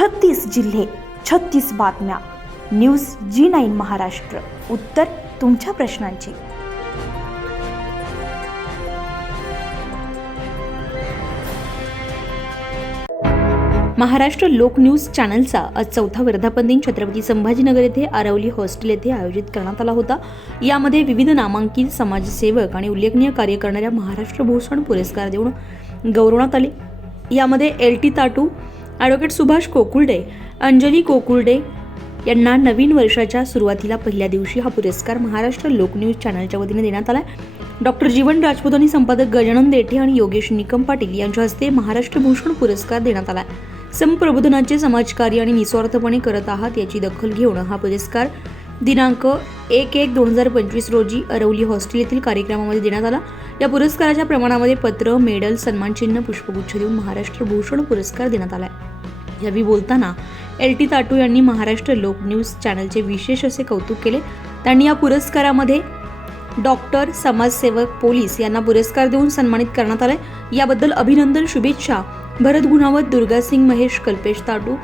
छत्तीस जिल्हे छत्तीस बातम्या. News G nine Maharashtra. उत्तर तुमच्या प्रश्नांची. महाराष्ट्र लोक न्यूज चॅनलचा आज चौथा वर्धापन दिन छत्रपती संभाजीनगर येथे आरवली हॉस्टेल येथे आयोजित करण्यात आला होता. यामध्ये विविध नामांकित समाजसेवक आणि उल्लेखनीय कार्य करणाऱ्या महाराष्ट्र भूषण पुरस्कार देऊन गौरवण्यात आले. यामध्ये एल टी ताटू ॲडव्होकेट सुभाष कोकुर्डे अंजली कोकुर्डे यांना नवीन वर्षाच्या सुरुवातीला पहिल्या दिवशी हा पुरस्कार महाराष्ट्र लोकन्यूज चॅनलच्या वतीने देण्यात आला डॉक्टर जीवन राजपूत आणि संपादक गजानन देठे आणि योगेश निकम पाटील यांच्या हस्ते महाराष्ट्र भूषण पुरस्कार देण्यात आला संप्रबोधनाचे समाजकार्य आणि निस्वार्थपणे करत आहात याची दखल घेऊन हा पुरस्कार दिनांक एक एक दोन हजार पंचवीस रोजी अरवली हॉस्टेल येथील कार्यक्रमामध्ये देण्यात आला. या पुरस्काराच्या प्रमाणामध्ये पत्र मेडल सन्मानचिन्ह पुष्पगुच्छ देऊन महाराष्ट्र भूषण पुरस्कार देण्यात आला आहे यावेळी बोलताना एल टी ताटू यांनी महाराष्ट्र लोक न्यूज चॅनलचे विशेष असे कौतुक केले. त्यांनी या पुरस्कारामध्ये डॉक्टर समाजसेवक पोलीस यांना पुरस्कार देऊन सन्मानित करण्यात आलाय. याबद्दल अभिनंदन शुभेच्छा. भरत गुणावत दुर्गासिंग महेश कल्पेश ताटू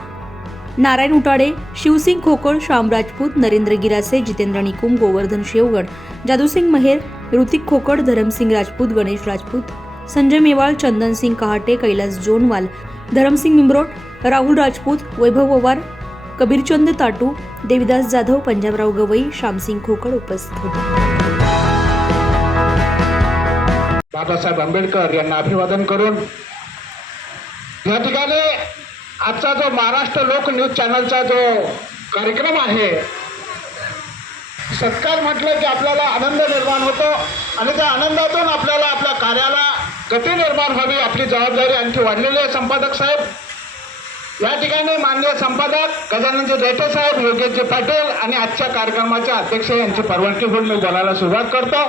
नारायण उटाडे शिवसिंग खोकळ श्याम राजपूत नरेंद्र गिरासे जितेंद्र निकुम गोवर्धन शेवगड जादूसिंग महेर ऋतिक खोकड धरमसिंग राजपूत गणेश राजपूत संजय मेवाळ चंदन सिंग कहाटे कैलास जोनवाल धरमसिंग मिमरोट राहुल राजपूत वैभव पवार कबीरचंद ताटू देविदास जाधव पंजाबराव गवई श्यामसिंग खोकड उपस्थित होते. बाबासाहेब आंबेडकर यांना अभिवादन करून या ठिकाणी आजचा जो महाराष्ट्र लोक न्यूज चॅनलचा जो कार्यक्रम आहे सत्कार म्हटलं की आपल्याला आनंद निर्माण होतो आणि त्या आनंदातून आपल्याला आपल्या कार्याला गती निर्माण व्हावी आपली जबाबदारी आणखी वाढलेली आहे. संपादक साहेब या ठिकाणी माननीय संपादक गजाननजी देठे साहेब योगेशजी पाटील आणि आजच्या कार्यक्रमाचे अध्यक्ष यांची परवानगी घेऊन मी बोलायला सुरुवात करतो.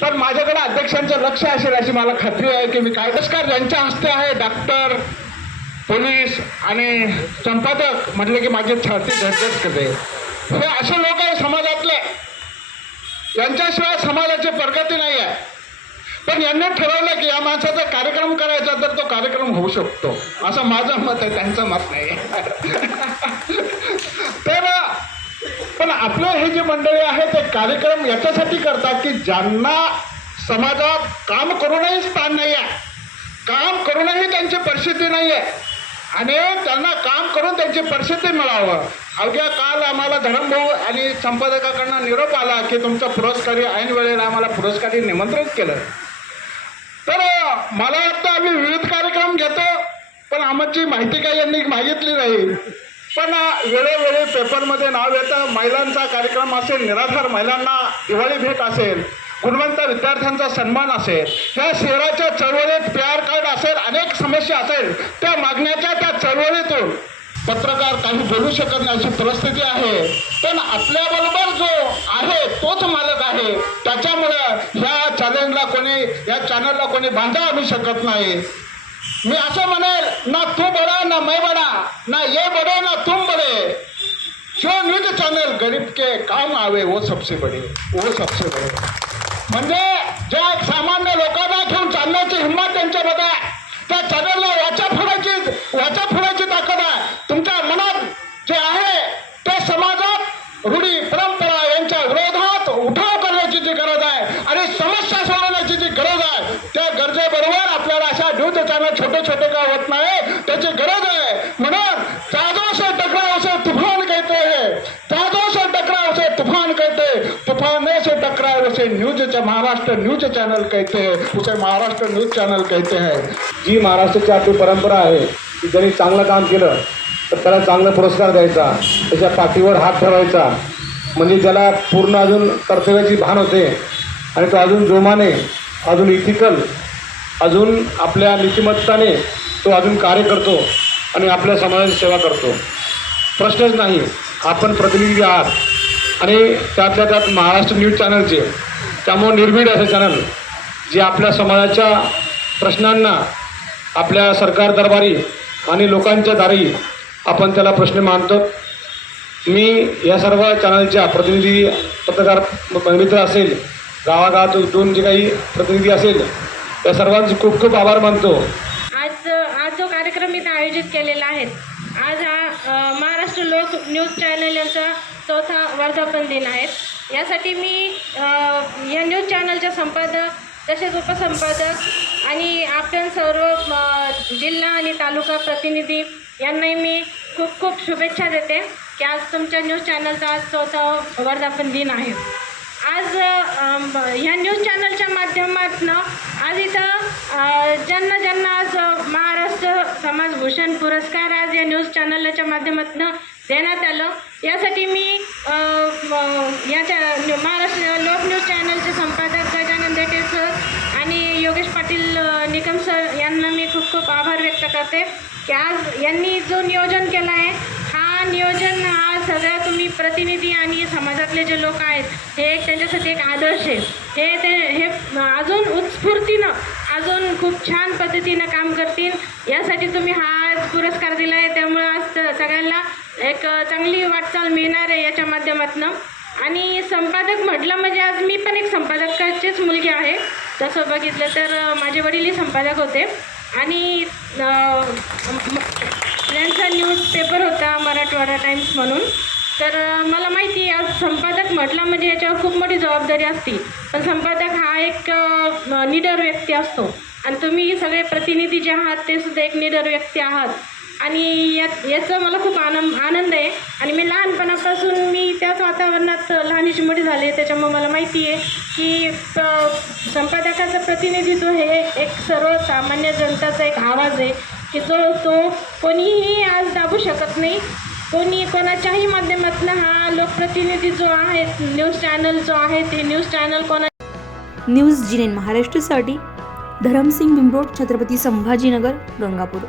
पण माझ्याकडे अध्यक्षांचं लक्ष असेल अशी मला खात्री आहे की मी काय पुरस्कार ज्यांच्या हस्ते आहे डॉक्टर पोलीस आणि संपादक म्हटलं की माझे छाती धडधड करते. हे असे लोक आहे समाजातले. यांच्याशिवाय समाजाची प्रगती नाही आहे पण यांनी ठरवलं की या माणसाचा कार्यक्रम करायचा तर तो कार्यक्रम होऊ शकतो. असं माझं मत आहे त्यांचं मत नाही. तर पण आपलं हे जे मंडळी आहे ते कार्यक्रम याच्यासाठी करतात की ज्यांना समाजात काम करूनही स्थान नाही आहे काम करूनही त्यांची परिस्थिती नाही आहे आणि त्यांना काम करून त्यांची प्रसिद्धी मिळावं. अवघ्या काल आम्हाला धरमभाऊ आणि संपादकाकडनं निरोप आला की तुमचा पुरस्कारी ऐन वेळेला आम्हाला पुरस्कारी निमंत्रित केलं. तर मला वाटतं आम्ही विविध कार्यक्रम घेतो पण आमची माहिती काही यांनी मागितली नाही. पण वेळोवेळी पेपरमध्ये नाव येतं महिलांचा कार्यक्रम असेल निराधार महिलांना दिवाळी भेट असेल गुणवंत विद्यार्थ्यांचा सन्मान असेल ह्या शहराच्या चळवळीत पी कार्ड असेल अनेक समस्या असेल त्या मागण्याच्या त्या चळवळीतून पत्रकार काही बोलू शकत नाही अशी परिस्थिती आहे. पण आपल्याबरोबर जो आहे तोच मालक आहे. त्याच्यामुळं ह्या चॅलेंजला कोणी या चॅनलला कोणी बांधा आणू शकत नाही. मी असं म्हणेल ना तू बडा ना मै बडा ना ये बडे ना तुम बडे. जो न्यूज चॅनल गरीब के काम आवे वो सबसे बडे वो सबसे बडे. म्हणजे ज्या सामान्य लोकांना घेऊन चालण्याची हिंमत त्यांच्यामध्ये आहे त्या चॅनलला वाचा फोडायची वाचा फोडायची ताकद आहे. तुमच्या मनात जे आहे ते समाजात रूढी परंपरा यांच्या विरोधात उठाव करण्याची जी गरज आहे आणि समस्या सोडवण्याची जी गरज आहे त्या गरजेबरोबर आपल्याला अशा न्यूज चॅनल छोटे छोटे काय होत नाही त्याची गरज आहे. म्हणून उसे न्यूज महाराष्ट्र न्यूज चॅनल कहते हैं उसे महाराष्ट्र न्यूज चॅनल कहते हैं। जी महाराष्ट्राची आपली परंपरा आहे की ज्यांनी चांगलं काम केलं तर त्याला चांगला पुरस्कार द्यायचा त्याच्या पाठीवर हात ठेवायचा. म्हणजे ज्याला पूर्ण अजून कर्तव्याची भान होते आणि तो अजून जोमाने अजून इथिकल अजून आपल्या नीतिमत्ताने तो अजून कार्य करतो आणि आपल्या समाजाची सेवा करतो. प्रश्नच नाही आपण प्रतिनिधी आहात. आणि त्यातल्या त्यात महाराष्ट्र न्यूज चॅनलचे त्यामुळे निर्भीड असे चॅनल जे आपल्या समाजाच्या प्रश्नांना आपल्या सरकार दरबारी आणि लोकांच्या दारी आपण त्याला प्रश्न मानतो. मी या सर्व चॅनलच्या प्रतिनिधी पत्रकार मित्र असेल गावागावातून जे काही प्रतिनिधी असेल त्या सर्वांचे खूप खूप आभार मानतो. आज आज जो कार्यक्रम इथं आयोजित केलेला आहे आज हा महाराष्ट्र लोक न्यूज चॅनल यांचा चौथा वर्धापन दिन आहे. यासाठी मी या न्यूज चॅनलच्या संपादक तसेच उपसंपादक आणि आपण सर्व जिल्हा आणि तालुका प्रतिनिधी यांनाही मी खूप खूप शुभेच्छा देते की आज तुमच्या न्यूज चॅनलचा आज चौथा वर्धापन दिन आहे. आज ह्या न्यूज चॅनलच्या माध्यमातून आज इथं ज्यांना ज्यांना आज महाराष्ट्र समाजभूषण पुरस्कार आज या न्यूज चॅनलच्या माध्यमातून देण्यात आलं. यासाठी मी याच्या महाराष्ट्र लोक न्यूज चॅनलचे संपादक गजानन देठे सर आणि योगेश पाटील निकम सर यांना मी खूप खूप आभार व्यक्त करते की आज यांनी जो नियोजन केला आहे हा नियोजन हा सगळ्या तुम्ही प्रतिनिधी आणि समाजातले जे लोक आहेत हे एक त्यांच्यासाठी एक आदर्श आहे. हे ते हे अजून उत्स्फूर्तीनं अजून खूप छान पद्धतीनं काम करतील. यासाठी तुम्ही हा आज पुरस्कार दिला आहे त्यामुळं आज सगळ्यांना एक चांगली वाटचाल मिळणार आहे याच्या माध्यमातून. आणि संपादक म्हटलं म्हणजे आज मी पण एक संपादकाचीच मुलगी आहे. तसं बघितलं तर माझे वडीलही संपादक होते. आणि अ, न्यूजपेपर यांचा न्यूज पेपर होता मराठवाडा टाईम्स म्हणून. तर मला माहिती आहे आज संपादक म्हटलं म्हणजे याच्यावर खूप मोठी जबाबदारी असते. पण संपादक हा एक निडर व्यक्ती असतो. आणि तुम्ही सगळे प्रतिनिधी जे आहात ते सुद्धा एक निडर व्यक्ती आहात. आणि यात याचा मला खूप आनंद आनंद आहे. आणि मी लहानपणापासून मी त्याच वातावरणात लहानीची मोठी झाले त्याच्यामुळे मला माहिती आहे की प- संपादकाचं प्रतिनिधित्व हे एक सर्वसामान्य जनताचा एक आवाज आहे की जो तो कोणीही आज दाबू शकत नाही. कोणी कोणाच्याही माध्यमातून हा लोकप्रतिनिधी जो आहे न्यूज चॅनल जो आहे ते न्यूज चॅनल कोणा न्यूज जिनेन महाराष्ट्रसाठी धरमसिंग बिंबरोड छत्रपती संभाजीनगर गंगापूर.